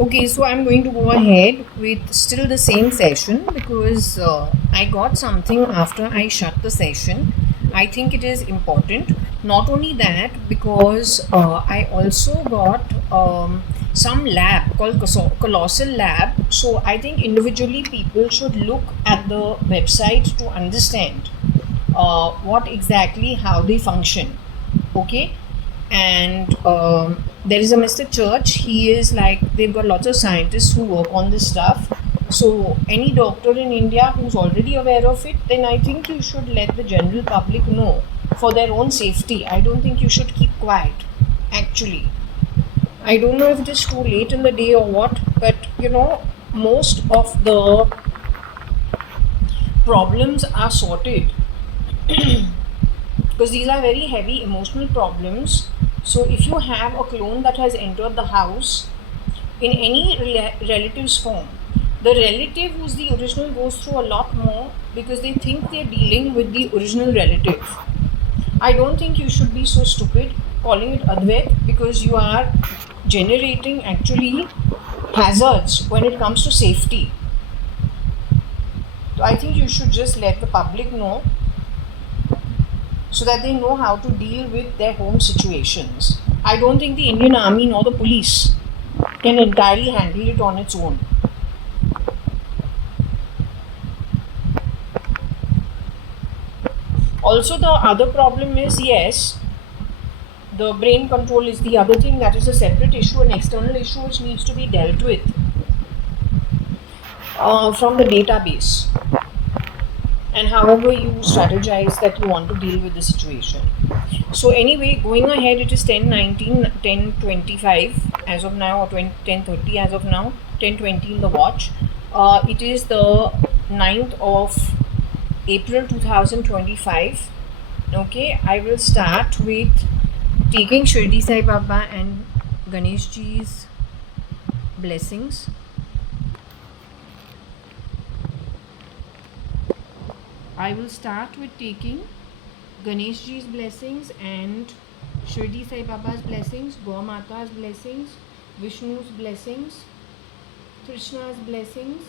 Okay, so I'm going to go ahead with still the same session because I got something after I shut the session. I think it is important. Not only that, because I also got some lab called Colossal Lab. So I think individually people should look at the website to understand what exactly how they function. Okay, and there is a Mr. Church. He is like, they've got lots of scientists who work on this stuff. So any doctor in India who's already aware of it, then I think you should let the general public know for their own safety. I don't think you should keep quiet. Actually, I don't know if it is too late in the day or what, but most of the problems are sorted because these are very heavy emotional problems. So if you have a clone that has entered the house in any relative's form, the relative who's the original goes through a lot more because they think they're dealing with the original relative. I don't think you should be so stupid calling it Advait, because you are generating actually hazards when it comes to safety. So I think you should just let the public know so that they know how to deal with their home situations. I don't think the Indian Army nor the police can entirely handle it on its own. Also, the other problem is, yes, the brain control is the other thing. That is a separate issue, an external issue which needs to be dealt with from the database, and however you strategize that you want to deal with the situation. So anyway, going ahead, it is 10:19, 10:25 as of now, or 10:30 as of now, 10:20 in the watch. It is the 9th of April 2025. Okay, I will start with taking Shirdi Sai Baba and Ganesh Ji's blessings. I will start with taking Ganesh Ji's blessings and Shirdi Sai Baba's blessings, Gaur Mata's blessings, Vishnu's blessings, Krishna's blessings,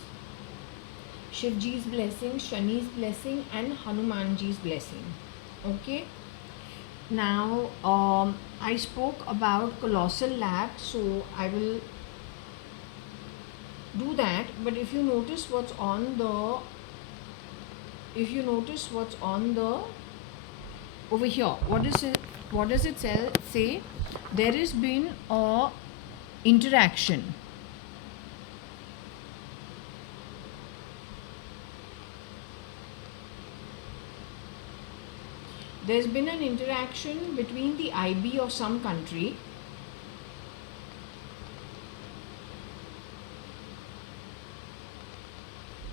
Shivji's blessing, Shani's blessing, and Hanumanji's blessing. Okay. Now, I spoke about Colossal Lab, so I will do that. But if you notice what's on the, over here, what is it? What does it say? There has been a interaction. There's been an interaction between the IB of some country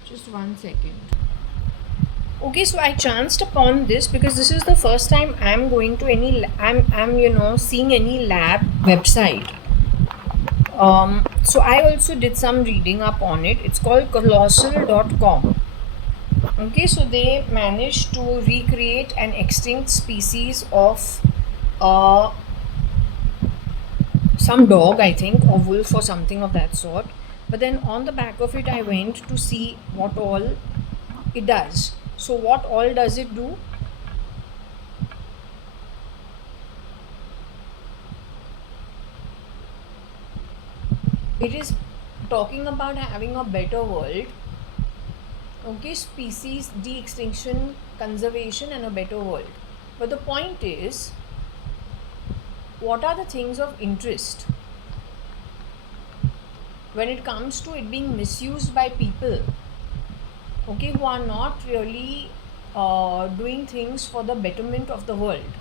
just 1 second. Okay, so I chanced upon this because this is the first time I'm going to I'm seeing any lab website. So I also did some reading up on it. It's called colossal.com. Okay, so they managed to recreate an extinct species of some dog, I think, or wolf or something of that sort. But then on the back of it, I went to see what all it does. So what all does it do? It is talking about having a better world. Okay, species de-extinction, conservation, and a better world. But the point is, what are the things of interest when it comes to it being misused by people, okay, who are not really doing things for the betterment of the world,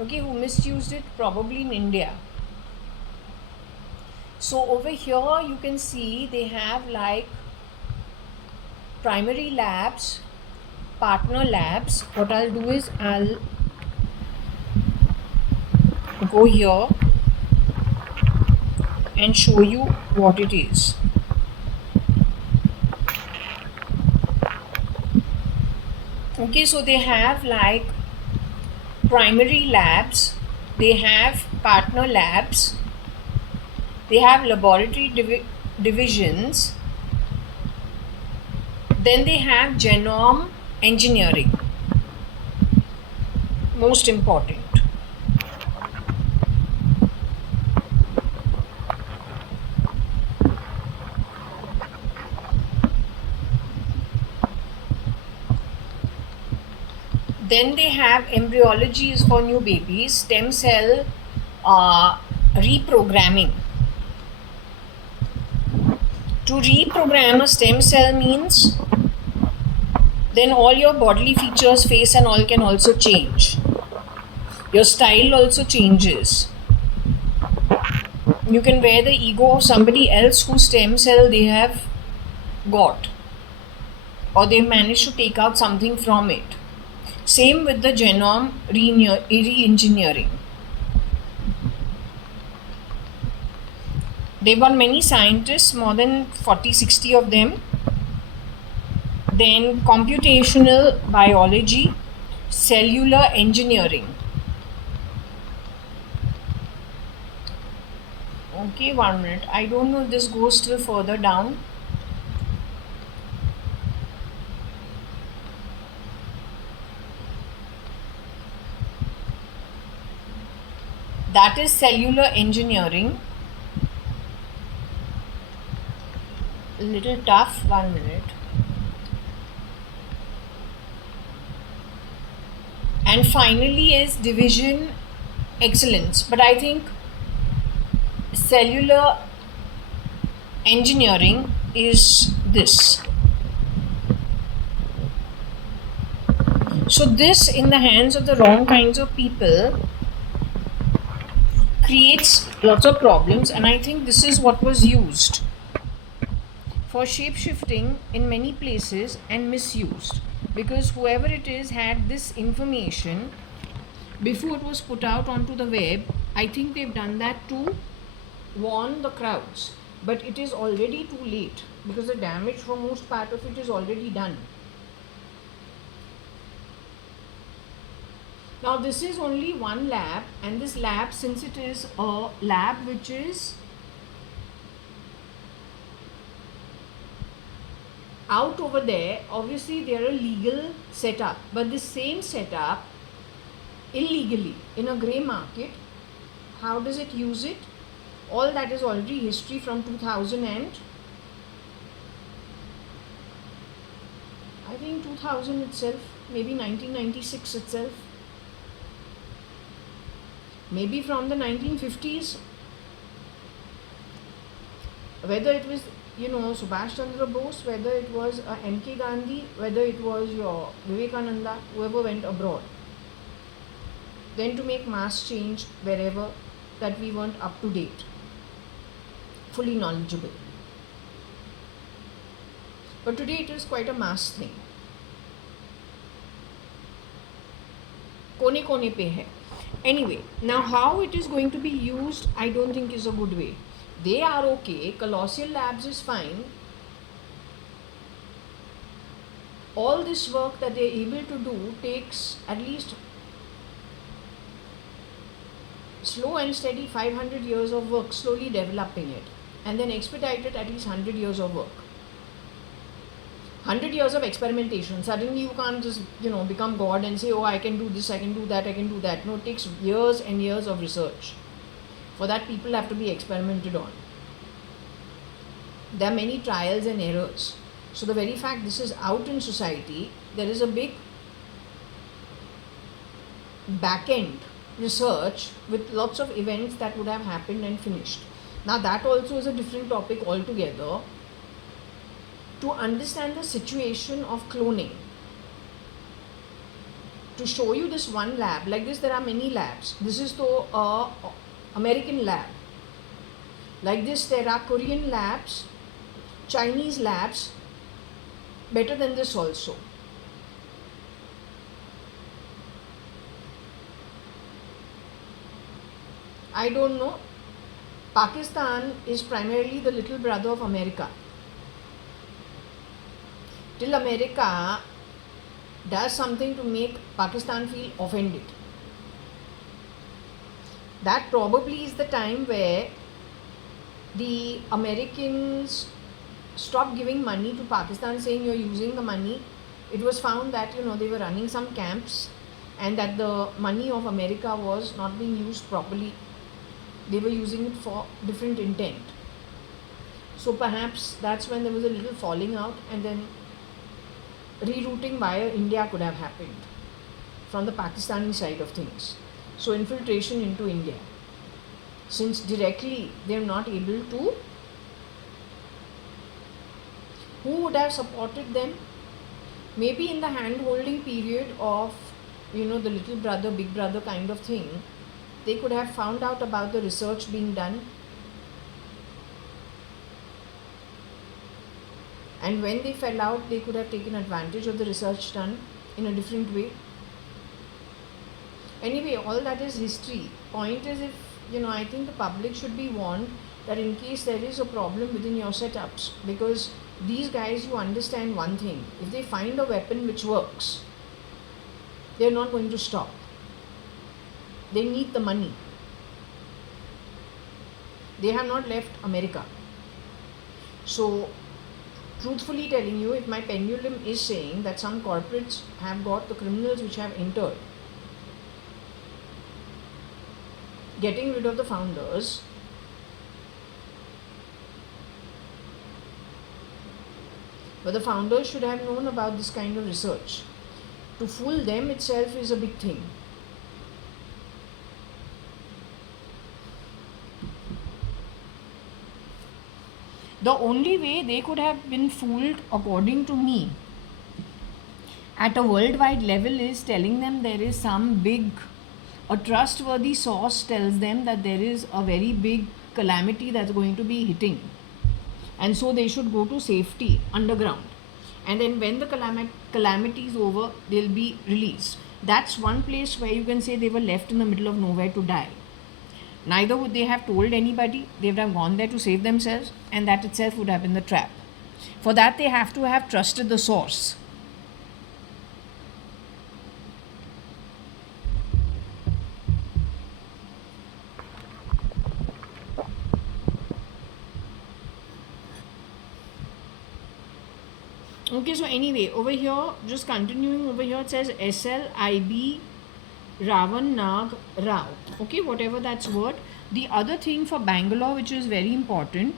okay, who misused it probably in India. So over here you can see they have like primary labs, partner labs. What I'll do is I'll go here and show you what it is. Okay, so they have like primary labs, they have partner labs, they have laboratory divisions, then they have genome engineering, most important. Then they have embryology is for new babies, stem cell reprogramming. To reprogram a stem cell means then all your bodily features, face and all can also change. Your style also changes. You can wear the ego of somebody else whose stem cell they have got, or they managed to take out something from it. Same with the genome re-engineering. They've got many scientists, more than 40-60 of them. Then computational biology, cellular engineering. Okay, 1 minute. I don't know if this goes still further down. That is cellular engineering. A little tough. 1 minute. And finally is division excellence. But I think cellular engineering is this. So this, in the hands of the wrong kinds of people, creates lots of problems, and I think this is what was used for shape-shifting in many places and misused, because whoever it is had this information before it was put out onto the web. I think they've done that to warn the crowds, but it is already too late because the damage for most part of it is already done. Now this is only one lab, and this lab, since it is a lab which is out over there, obviously they are a legal setup, but the same setup illegally in a grey market, how does it use it? All that is already history from 2000 and I think 2000 itself, maybe 1996 itself, maybe from the 1950s, whether it was Subhash Chandra Bose, whether it was M.K. Gandhi, whether it was your Vivekananda, whoever went abroad, then to make mass change wherever, that we weren't up to date, fully knowledgeable. But today it is quite a mass thing. Kone kone pe hai. Anyway, now how it is going to be used, I don't think is a good way. They are okay. Colossal Labs is fine. All this work that they are able to do takes at least slow and steady 500 years of work, slowly developing it, and then expedited at least 100 years of work. 100 years of experimentation. Suddenly you can't just become God and say, oh, I can do this, I can do that, I can do that. No, it takes years and years of research. For that, people have to be experimented on. There are many trials and errors. So the very fact this is out in society, there is a big back-end research with lots of events that would have happened and finished. Now that also is a different topic altogether. To understand the situation of cloning, to show you this one lab, like this there are many labs. This is the American lab. Like this there are Korean labs, Chinese labs, better than this also. I don't know. Pakistan is primarily the little brother of America. Till America does something to make Pakistan feel offended. That probably is the time where the Americans stopped giving money to Pakistan, saying you're using the money. It was found that they were running some camps, and that the money of America was not being used properly. They were using it for different intent. So perhaps that's when there was a little falling out, and then rerouting via India could have happened from the Pakistani side of things. So infiltration into India, since directly they're not able to. Who would have supported them? Maybe in the hand holding period of the little brother big brother kind of thing, they could have found out about the research being done, and when they fell out, they could have taken advantage of the research done in a different way. Anyway, all that is history. Point is, if I think the public should be warned that in case there is a problem within your setups, because these guys, you understand one thing: if they find a weapon which works, they're not going to stop. They need the money. They have not left America. So truthfully telling you, if my pendulum is saying that some corporates have got the criminals which have entered, getting rid of the founders, but the founders should have known about this kind of research. To fool them itself is a big thing. The only way they could have been fooled, according to me, at a worldwide level is telling them there is a trustworthy source tells them that there is a very big calamity that's going to be hitting, and so they should go to safety underground, and then when the calamity is over, they'll be released. That's one place where you can say they were left in the middle of nowhere to die. Neither would they have told anybody. They would have gone there to save themselves, and that itself would have been the trap. For that, they have to have trusted the source. Okay, so anyway, over here, just continuing over here, it says SLIB Ravan Nag Rao. Okay, whatever that's word. The other thing for Bangalore, which is very important,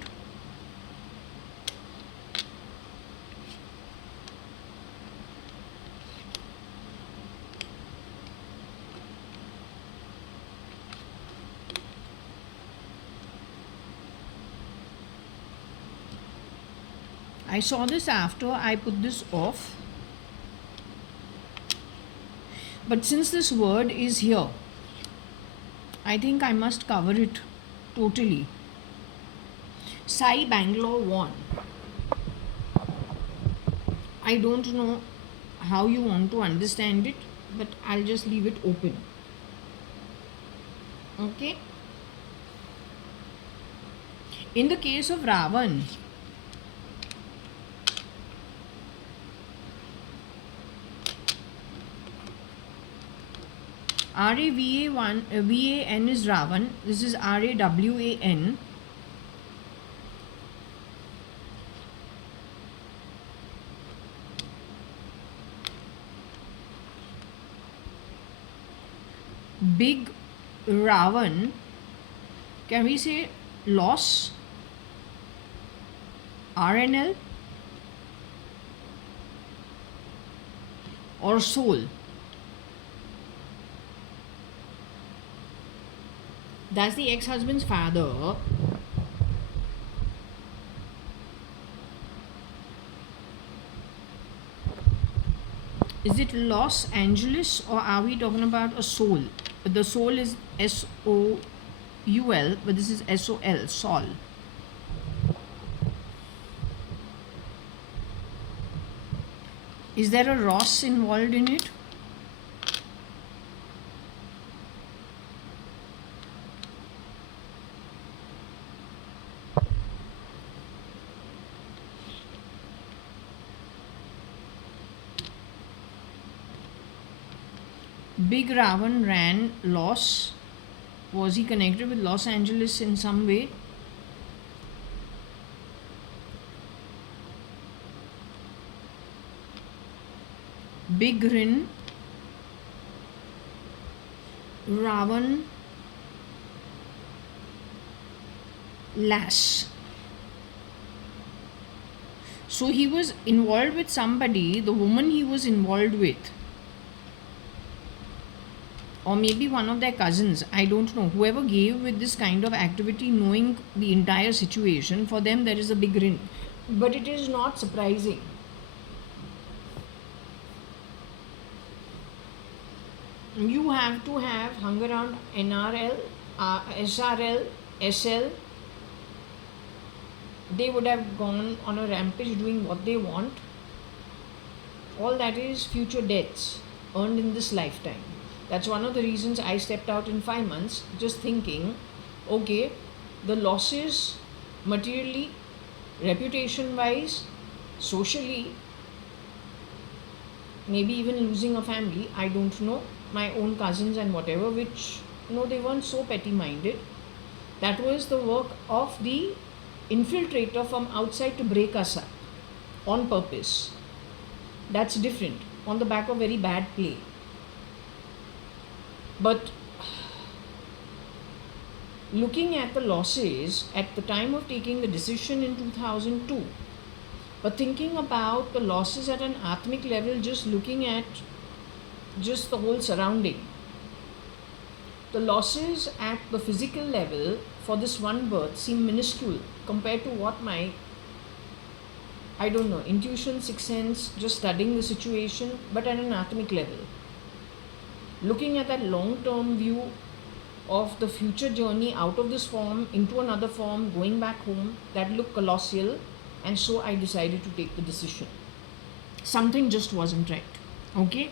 I saw this after I put this off, but since this word is here, I think I must cover it totally. Sai Bangalore won. I don't know how you want to understand it, but I'll just leave it open. Okay. In the case of Ravan, VAN is Ravan. This is RAWAN. Big Ravan. Can we say loss? RNL or soul? That's the ex-husband's father. Is it Los Angeles, or are we talking about a soul? The soul is SOUL, but this is SOL, Sol. Is there a Ross involved in it? Big Ravan ran Los. Was he connected with Los Angeles in some way? big rin, Ravan lash. So he was involved with somebody, the woman he was involved with, or maybe one of their cousins, I don't know, whoever gave with this kind of activity, knowing the entire situation, for them there is a big rin. But it is not surprising. You have to have hung around NRL, SRL, SL. They would have gone on a rampage doing what they want. All that is future debts earned in this lifetime. That's one of the reasons I stepped out in 5 months, just thinking, okay, the losses materially, reputation wise, socially, maybe even losing a family, I don't know, my own cousins and whatever, which, they weren't so petty minded. That was the work of the infiltrator from outside to break us up on purpose. That's different, on the back of very bad play. But looking at the losses at the time of taking the decision in 2002, but thinking about the losses at an atmic level, just looking at just the whole surrounding, the losses at the physical level for this one birth seem minuscule compared to what my, I don't know, intuition, sixth sense, just studying the situation, but at an atmic level. Looking at that long-term view of the future journey out of this form into another form, going back home, that looked colossal, and so I decided to take the decision. Something just wasn't right. Okay?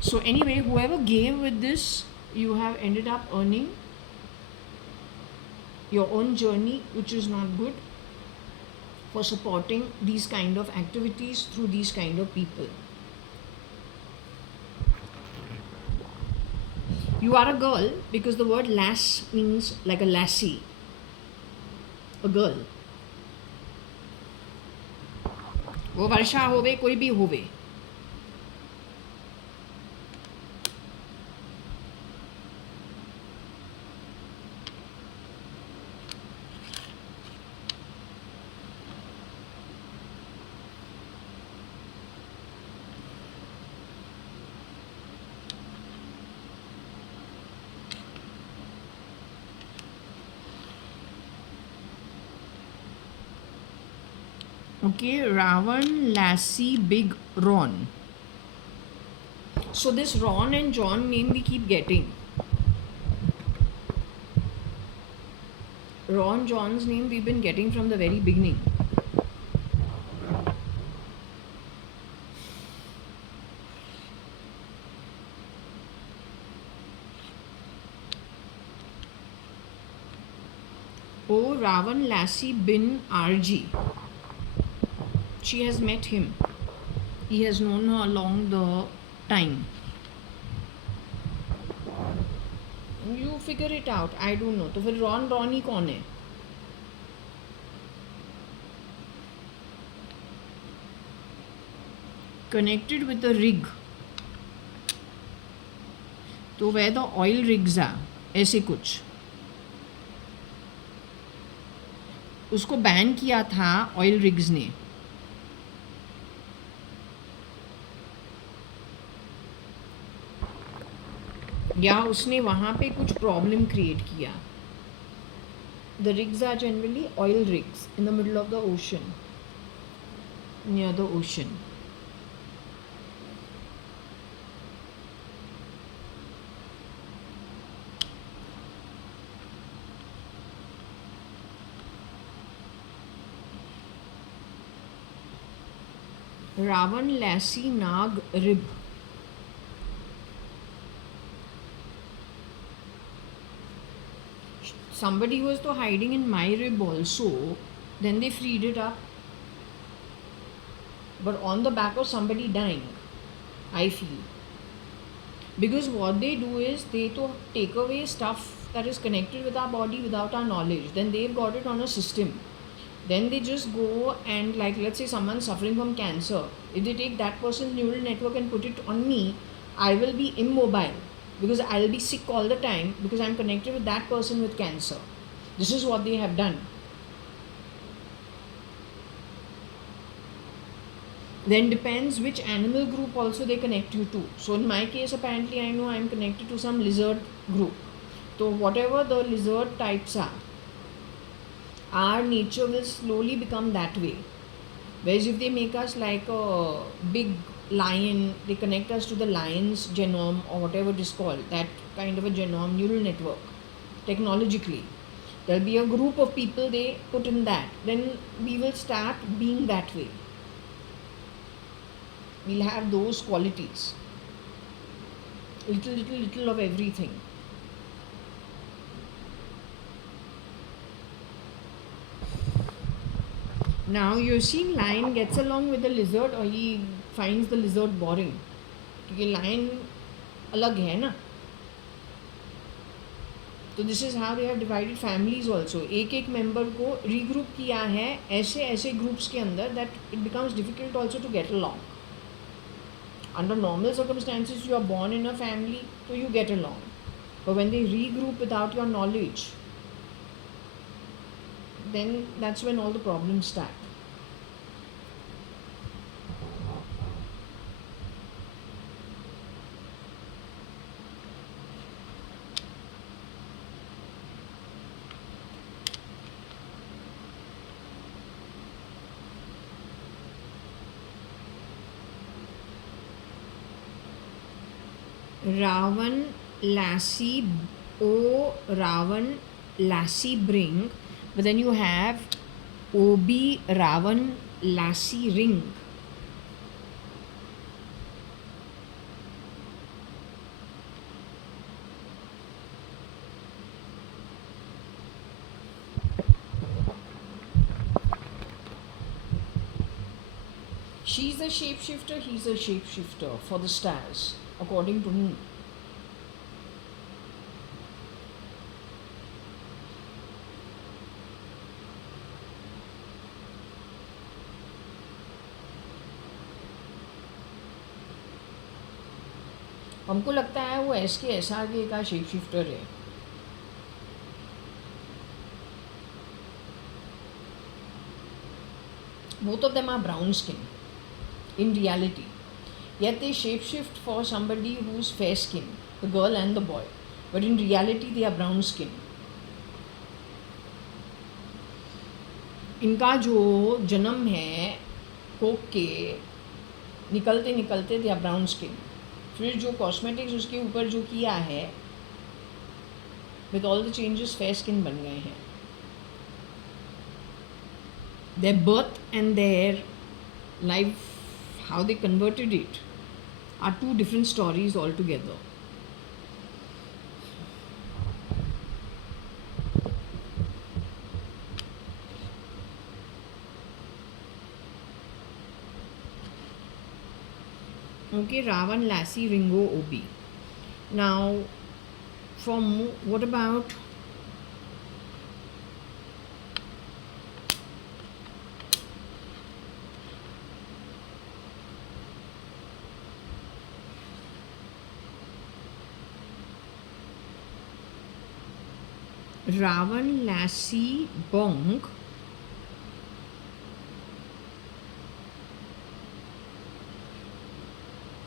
So anyway, whoever gave with this, you have ended up earning your own journey, which is not good, for supporting these kind of activities through these kind of people. You are a girl because the word lass means like a lassie, a girl. वो वर्षा होवे, कोई भी होवे. Okay, Ravan, Lassie, Big Ron. So this Ron and John name we keep getting. Ron, John's name we've been getting from the very beginning. Oh, Ravan, Lassie, Bin, RG. She has met him. He has known her along the time. You figure it out. I don't know. तो फिर Ron ही कौन है? Connected with the rig. तो where the oil rigs are, ऐसे कुछ. उसको ban किया था ऑयल रिग्स ने. या उसने वहाँ पे कुछ प्रॉब्लम क्रिएट किया. The rigs are generally oil rigs in the middle of the ocean, near the ocean. Ravan, Lassie, Nag, Rib. Somebody was to hiding in my rib also, then they freed it up. But on the back of somebody dying, I feel. Because what they do is they to take away stuff that is connected with our body without our knowledge. Then they've got it on a system. Then they just go and, like, let's say someone suffering from cancer, if they take that person's neural network and put it on me, I will be immobile because I'll be sick all the time because I'm connected with that person with cancer. This is what they have done. Then depends which animal group also they connect you to. So in my case, apparently I know I'm connected to some lizard group. So whatever the lizard types are, our nature will slowly become that way. Whereas if they make us like a big lion, they connect us to the lion's genome or whatever it is called, that kind of a genome neural network, technologically. There'll be a group of people they put in that. Then we will start being that way. We'll have those qualities. Little of everything. Now you're seeing lion gets along with the lizard or he finds the lizard boring. क्योंकि lion अलग है ना. तो this is how they have divided families also. एक एक member को regroup किया है ऐसे ऐसे ग्रुप्स के अंदर that it becomes difficult also to get along. Under normal circumstances, you are born in a family, so you get along. But when they regroup without your knowledge, then that's when all the problems start. Ravan, Lassie, O, Ravan, Lassie bring, but then you have Obi, Ravan, Lassie ring. She's a shapeshifter, he's a shapeshifter for the stars, according to me. हमको लगता है वो SK/SRK का शेपशिफ्टर है. Both of them are brown skin in reality, yet they shapeshift for somebody who's fair skin, the girl and the boy, but in reality they are brown skin. इनका जो जन्म है कोक के निकलते निकलते दे आर ब्राउन स्किन. फिर जो cosmetics उसके ऊपर जो किया है with all the changes fair skin बन गए हैं. Their birth and their life, how they converted it, are two different stories altogether. Okay, Ravan, Lassie, Ringo, Obi. Now, what about Ravan, Lassie, Bong?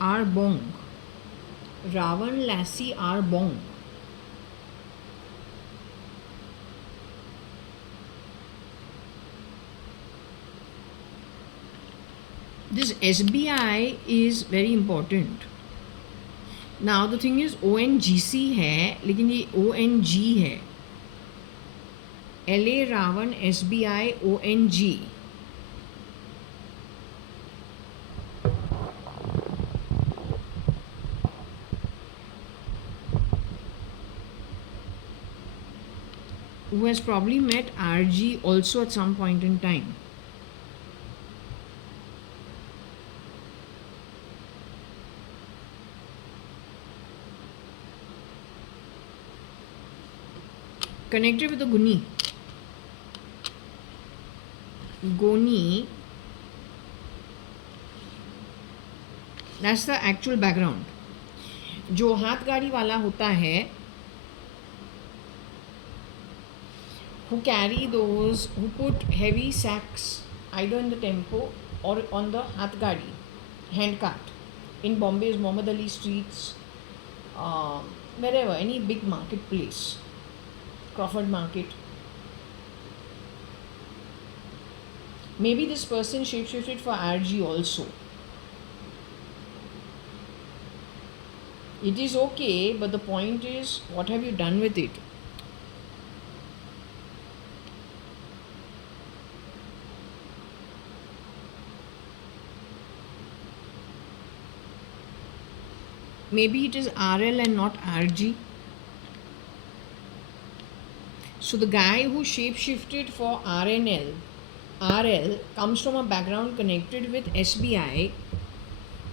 Are Bong. Ravan, Lassie, are Bong. This SBI is very important. Now the thing is ONGC है लेकिन ये ONG है. LA Ravan SBI ONG. Who has probably met RG also at some point in time. Connected with the Guni. Goni, that's the actual background. जो हाथ गाड़ी वाला होता है, who carry those, who put heavy sacks either in the tempo or on the hath gadi, hand cart, in Bombay's Muhammad Ali streets, wherever, any big marketplace, Crawford Market. Maybe this person shapeshifted for RG also. It is okay, but the point is, what have you done with it? Maybe it is RL and not RG. So the guy who shapeshifted for RL comes from a background connected with SBI,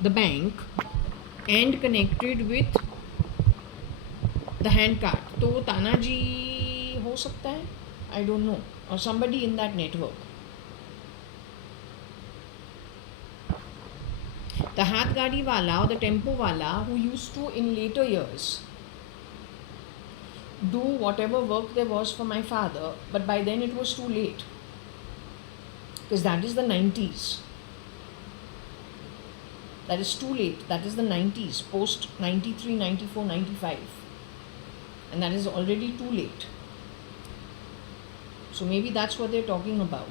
the bank, and connected with the hand cart. तो वो तानाजी हो सकता है, I don't know, or somebody in that network. The hath gadi wala or the tempo wala who used to in later years do whatever work there was for my father, but by then it was too late, because that is the 90s. That is too late. That is the 90s, post 93, 94, 95. And that is already too late. So maybe that's what they're talking about.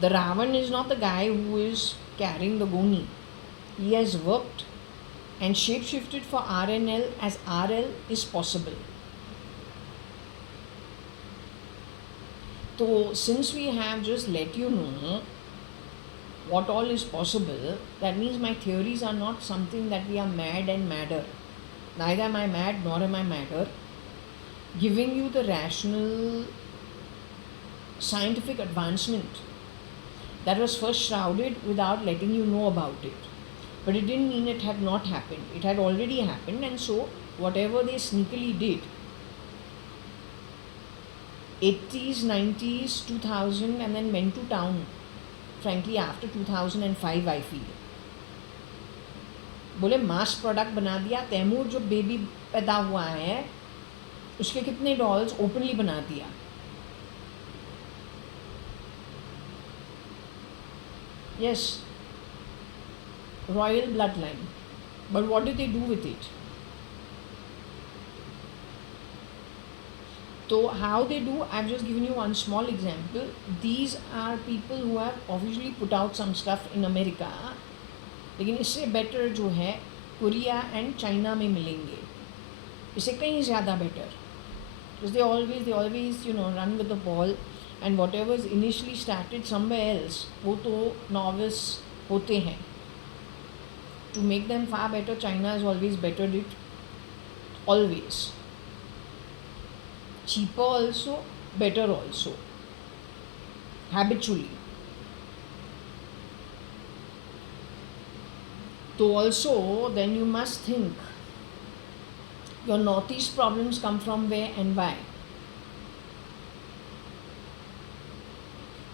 The Ravan is not the guy who is carrying the Goni. He has worked and shapeshifted for RNL as RL is possible. So since we have just let you know what all is possible, that means my theories are not something that we are mad and madder. Neither am I mad nor am I madder. Giving you the rational scientific advancement that was first shrouded without letting you know about it. But it didn't mean it had not happened. It had already happened, and so whatever they sneakily did, 80s, 90s, 2000, and then went to town, frankly, after 2005, I feel. बोले मास product बना दिया. तैमूर जो baby पैदा हुआ है उसके कितने dolls openly बना दिया. Yes, royal bloodline. But what did they do with it? So how they do, I've just given you one small example. These are people who have obviously put out some stuff in America. लेकिन इससे better जो है Korea and China में मिलेंगे, इससे कहीं ज़्यादा better. Because they always run with the ball, and whatever is initially started somewhere else, वो तो novice होते हैं. To make them far better, China has always bettered it. Always. Cheaper also, better also. Habitually. So also, then you must think, your northeast problems come from where and why?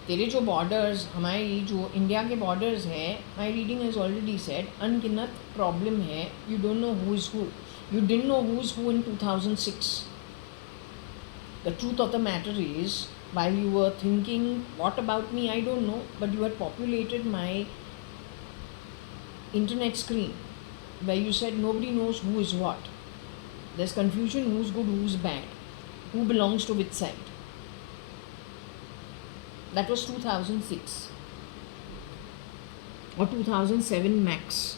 तेरे जो borders, हमारी जो India के borders है, my reading has already said, अनगिनत problem है. You don't know who is who. You didn't know who is who in 2006. The truth of the matter is, while you were thinking, what about me, I don't know, but you had populated my internet screen where you said nobody knows who is what. There's confusion, who's good, who's bad, who belongs to which side. That was 2006 or 2007 max.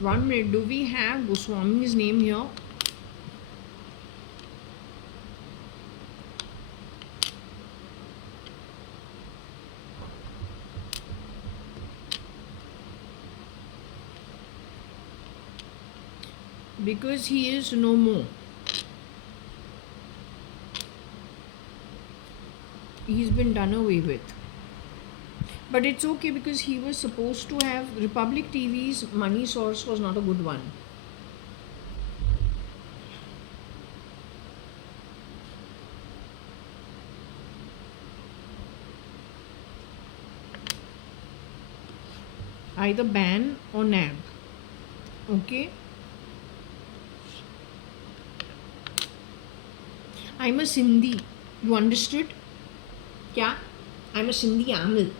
One minute, do we have Goswami's name here? Because he is no more. He's been done away with. But it's okay because he was supposed to have Republic TV's money source was not a good one. Either ban or nab. Okay. I'm a Sindhi. You understood? Yeah. I'm a Sindhi Amil.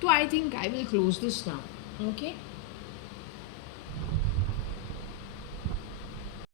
So I think I will close this now. Okay.